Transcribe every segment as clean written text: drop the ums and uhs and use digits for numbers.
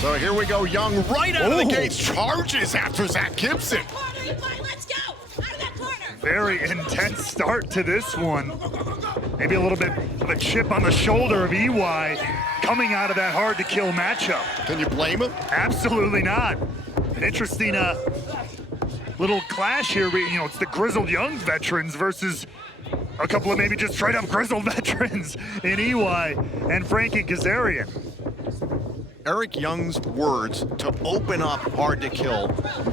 So here we go, Young right out of the gates, charges after Zach Gibson. Let's go! Out of that corner! Very intense start to this one. Maybe a little bit of a chip on the shoulder of EY coming out of that hard-to-kill matchup. Can you blame him? Absolutely not. An interesting little clash here. You know, it's the Grizzled Young Veterans versus a couple of maybe just straight-up Grizzled Veterans in EY and Frankie Kazarian. Eric Young's words to open up Hard to Kill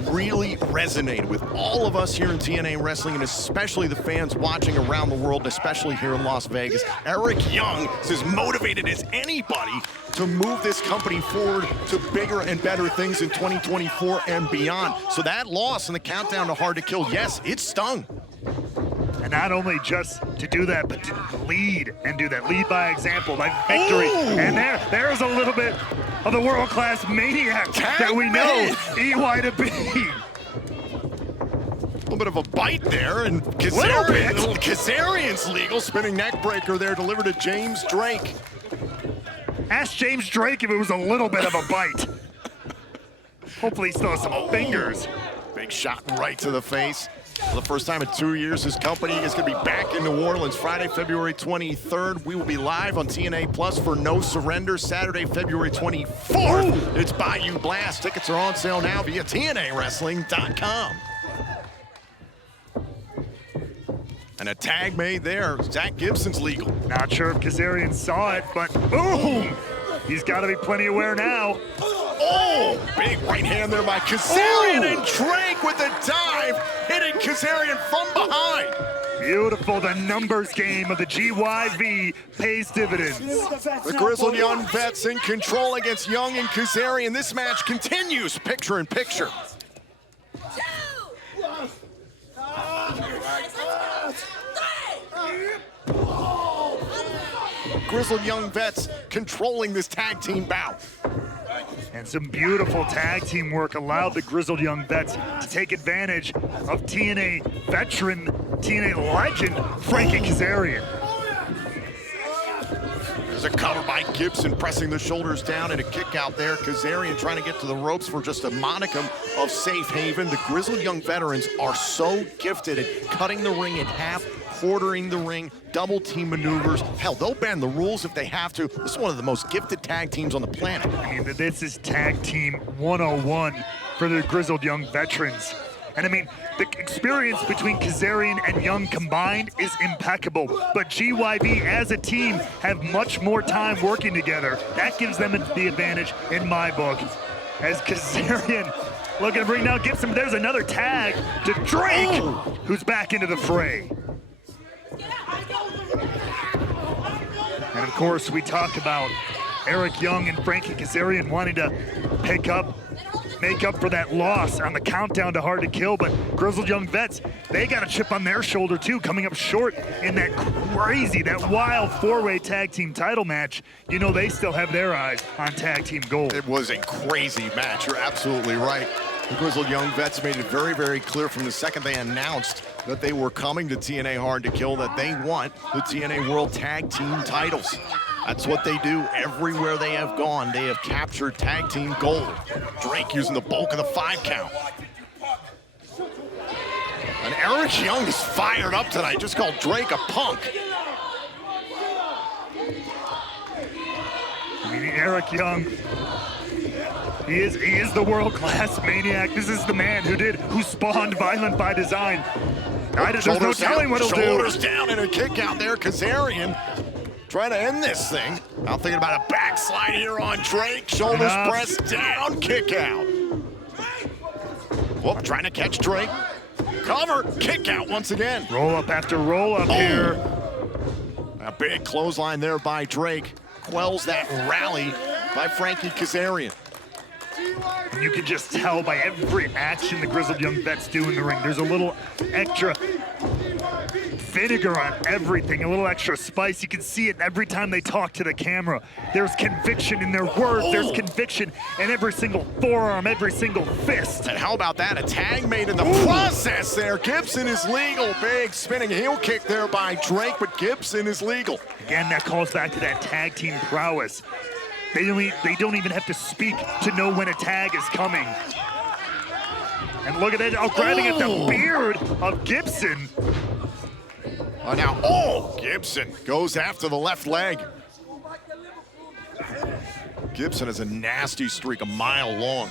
really resonated with all of us here in TNA Wrestling, and especially the fans watching around the world, especially here in Las Vegas. Eric Young is as motivated as anybody to move this company forward to bigger and better things in 2024 and beyond. So that loss in the countdown to Hard to Kill, yes, it stung. And not only just to do that, but to lead and do that. Lead by example, by victory. Ooh. And there's a little bit of the world-class maniac that we know EY to be. A little bit of a bite there, and Kazarian's legal spinning neck breaker there delivered to James Drake. Ask James Drake if it was a little bit of a bite. Hopefully he still has some fingers. Big shot right to the face. For the first time in 2 years, his company is going to be back in New Orleans Friday, February 23rd. We will be live on TNA Plus for No Surrender Saturday, February 24th. Ooh. It's Bayou Blast. Tickets are on sale now via TNAWrestling.com. And a tag made there. Zach Gibson's legal. Not sure if Kazarian saw it, but boom! He's got to be plenty aware now. Oh, big right hand there by Kazarian, and Drake with a dive, hitting Kazarian from behind. Beautiful, the numbers game of the GYV pays dividends. The Grizzled Young Vets in control against Young and Kazarian. This match continues picture in picture. Grizzled Young Vets controlling this tag team bout. And some beautiful tag team work allowed the Grizzled Young Vets to take advantage of TNA veteran, TNA legend, Frankie Kazarian. There's a cover by Gibson, pressing the shoulders down, and a kick out there. Kazarian trying to get to the ropes for just a monicum of safe haven. The Grizzled Young Veterans are so gifted at cutting the ring in half, quartering the ring, double team maneuvers. Hell, they'll bend the rules if they have to. This is one of the most gifted tag teams on the planet. I mean, this is tag team 101 for the Grizzled Young Veterans. And I mean, the experience between Kazarian and Young combined is impeccable. But GYV as a team have much more time working together. That gives them the advantage in my book. As Kazarian looking to bring down Gibson, but there's another tag to Drake, who's back into the fray. And of course, we talk about Eric Young and Frankie Kazarian wanting to make up for that loss on the countdown to Hard to Kill, but Grizzled Young Vets, they got a chip on their shoulder too, coming up short in that wild four-way tag team title match. You know they still have their eyes on tag team gold. It was a crazy match, you're absolutely right. The Grizzled Young Vets made it very, very clear from the second they announced that they were coming to TNA Hard to Kill that they want the TNA World Tag Team titles. That's what they do everywhere they have gone. They have captured tag team gold. Drake using the bulk of the 5 count. And Eric Young is fired up tonight, just called Drake a punk. I mean, Eric Young, he is the world-class maniac. This is the man who spawned Violent by Design. There's no telling what he'll do. Shoulders down and a kick out there. Kazarian trying to end this thing. I'm thinking about a backslide here on Drake. Shoulders pressed down, kick out. Whoop, trying to catch Drake. Cover, kick out once again. Roll up after roll up here. A big clothesline there by Drake. Quells that rally by Frankie Kazarian. And you can just tell by every action the Grizzled Young Vets do in the ring. There's a little extra vinegar on everything, a little extra spice. You can see it every time they talk to the camera. There's conviction in their words. There's conviction in every single forearm, every single fist. And how about that? A tag made in the process there. Gibson is legal. Big spinning heel kick there by Drake, but Gibson is legal. Again, that calls back to that tag team prowess. They don't even have to speak to know when a tag is coming. And look at that, grabbing at the beard of Gibson. Now, Gibson goes after the left leg. Gibson has a nasty streak, a mile long.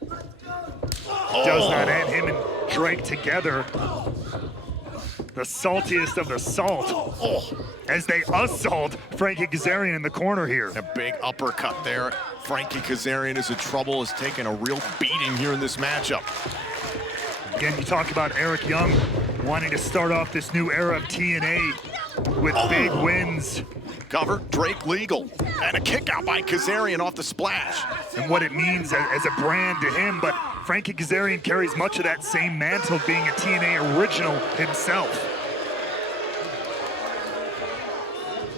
Does not end. Him and Drake together. The saltiest of the salt. As they assault Frankie Kazarian in the corner here. A big uppercut there. Frankie Kazarian is in trouble, has taken a real beating here in this matchup. Again, you talk about Eric Young wanting to start off this new era of TNA with big wins. Cover, Drake legal, and a kick out by Kazarian off the splash. And what it means as a brand to him, but Frankie Kazarian carries much of that same mantle being a TNA original himself.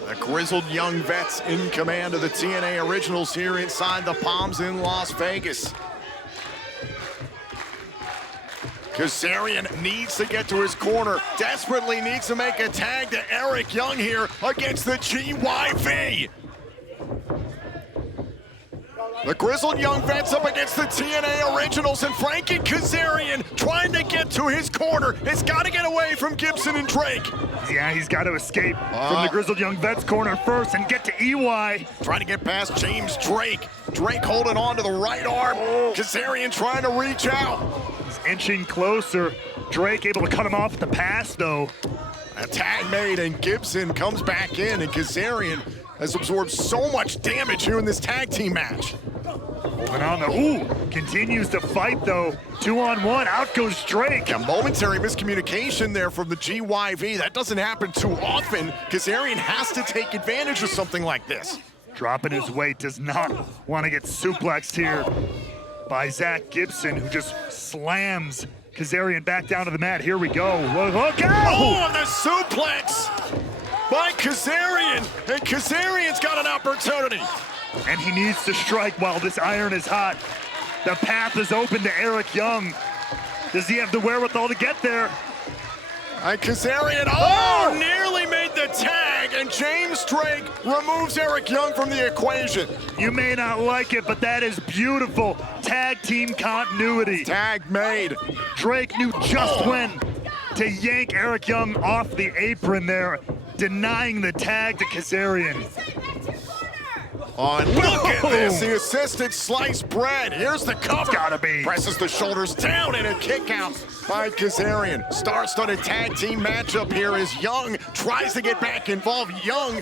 The Grizzled Young Vets in command of the TNA Originals here inside the Palms in Las Vegas. Kazarian needs to get to his corner, desperately needs to make a tag to Eric Young here against the GYV. The Grizzled Young Vets up against the TNA Originals, and Frankie Kazarian trying to get to his corner. It's got to get away from Gibson and Drake. Yeah, he's got to escape from the Grizzled Young Vets corner first and get to EY. Trying to get past James Drake. Drake holding on to the right arm. Kazarian trying to reach out. He's inching closer. Drake able to cut him off at the pass, though. A tag made, and Gibson comes back in, and Kazarian has absorbed so much damage here in this tag team match. Holding on the, continues to fight though. 2-on-1, out goes Drake. A momentary miscommunication there from the GYV. That doesn't happen too often. Kazarian has to take advantage of something like this. Dropping his weight, does not want to get suplexed here by Zach Gibson, who just slams Kazarian back down to the mat. Here we go. Look out! Oh, the suplex by Kazarian, and Kazarian's got an opportunity. And he needs to strike while this iron is hot. The path is open to Eric Young. Does he have the wherewithal to get there? And Kazarian, nearly made the tag, and James Drake removes Eric Young from the equation. You may not like it, but that is beautiful tag team continuity. Tag made. Drake knew just when to yank Eric Young off the apron there, denying the tag to Kazarian. Oh, and look at this, the assisted sliced bread. Here's the cover. Gotta be. Presses the shoulders down, and a kick out by Kazarian. Star-studded tag team matchup here as Young tries to get back involved. Young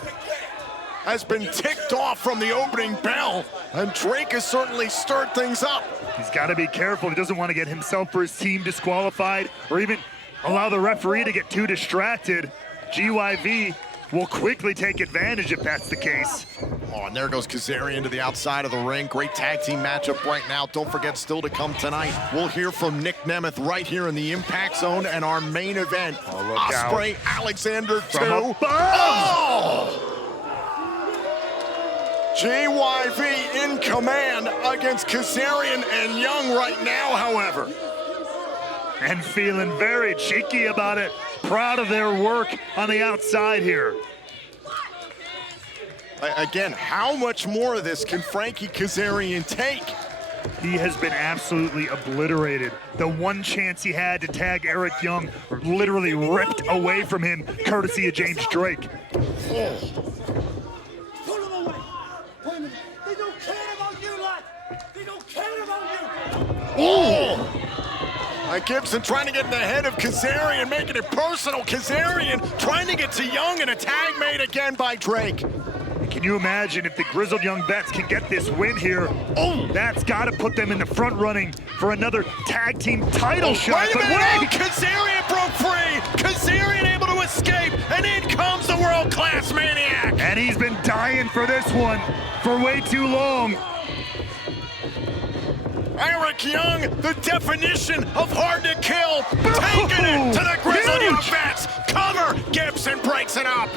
has been ticked off from the opening bell, and Drake has certainly stirred things up. He's got to be careful. He doesn't want to get himself or his team disqualified or even allow the referee to get too distracted. GYV will quickly take advantage if that's the case. Oh, and there goes Kazarian to the outside of the ring. Great tag team matchup right now. Don't forget, still to come tonight, we'll hear from Nick Nemeth right here in the Impact Zone, and our main event, Ospreay Alexander 2. GYV in command against Kazarian and Young right now, however. And feeling very cheeky about it. Proud of their work on the outside here. Again, how much more of this can Frankie Kazarian take? He has been absolutely obliterated. The one chance he had to tag Eric Young literally ripped away from him, courtesy of James Drake. Pull him away. Wait a minute. They don't care about you, lad. They don't care about you. Gibson trying to get in the head of Kazarian, making it personal. Kazarian trying to get to Young, and a tag made again by Drake. Can you imagine if the Grizzled Young Vets can get this win here? That's got to put them in the front running for another tag team title shot. But wait! Kazarian broke free! Kazarian able to escape, and in comes the world-class maniac! And he's been dying for this one for way too long. Eric Young, the definition of hard to kill, taking it to the Grizzled Young Vets. Cover, Gibson breaks it up.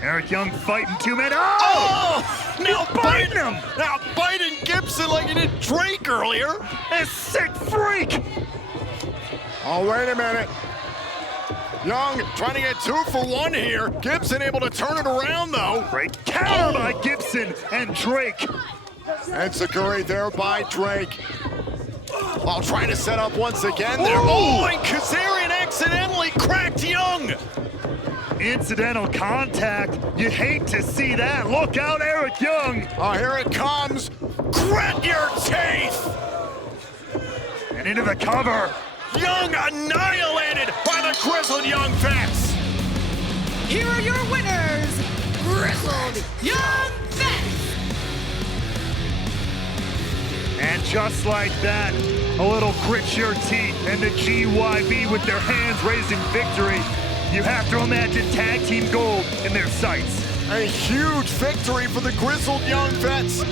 Eric Young fighting 2 men. Now biting him. Now biting Gibson like he did Drake earlier. A sick freak. Oh, wait a minute. Young trying to get 2 for 1 here. Gibson able to turn it around, though. Great counter by Gibson and Drake. And Sakuri there by Drake. While trying to set up once again there. Oh, and Kazarian accidentally cracked Young. Incidental contact. You hate to see that. Look out, Eric Young. Oh, here it comes. Grit your teeth. And into the cover. Young annihilated by the Grizzled Young Vets. Here are your winners, Grizzled Young Vets. And just like that, a little grit your teeth and the GYV with their hands raised in victory. You have to imagine tag team gold in their sights. A huge victory for the Grizzled Young Vets.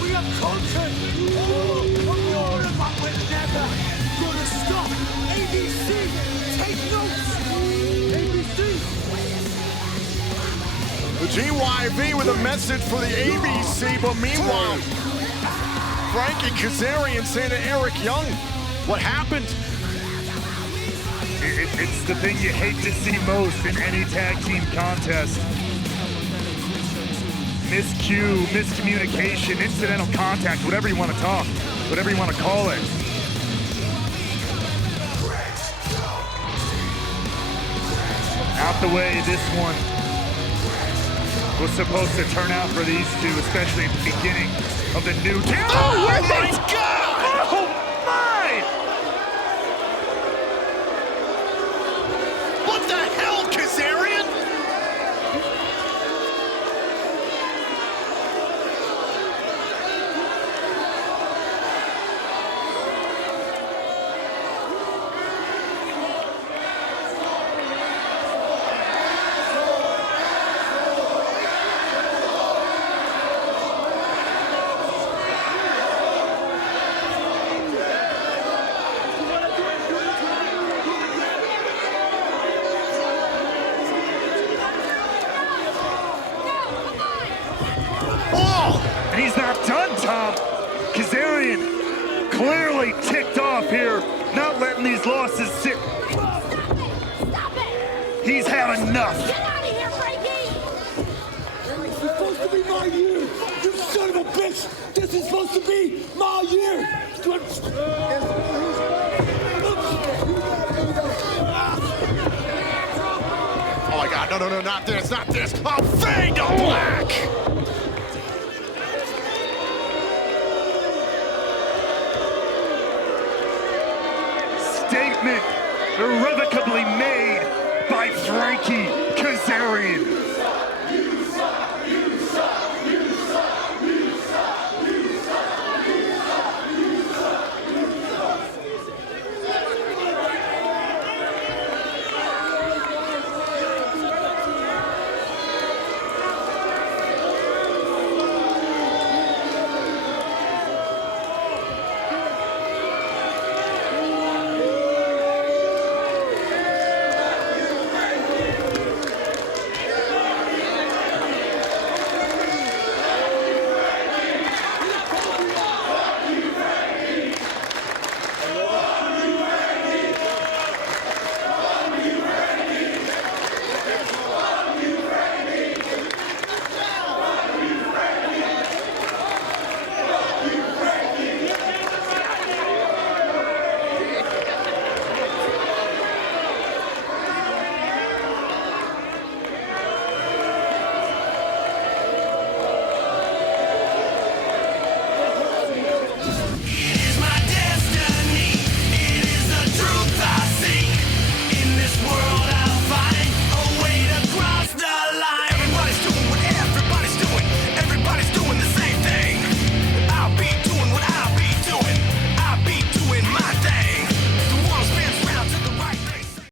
We have content. Oh, but we're never gonna stop. ABC, take notes. ABC. The GYV with a message for the ABC, but meanwhile, Frankie Kazarian saying to Eric Young, what happened? It's the thing you hate to see most in any tag team contest. Miscue, miscommunication, incidental contact, whatever you want to talk, whatever you want to call it. Out the way, this one was supposed to turn out for these two, especially at the beginning of the new team. Oh my God! Oh my! What the hell, Kazarian? And he's not done, Tom. Kazarian clearly ticked off here, not letting these losses sit. He's had enough. Get out of here, Frankie! It's supposed to be my year. You son of a bitch. This is supposed to be my year. Oh my God, no, not this. Oh, fade to black!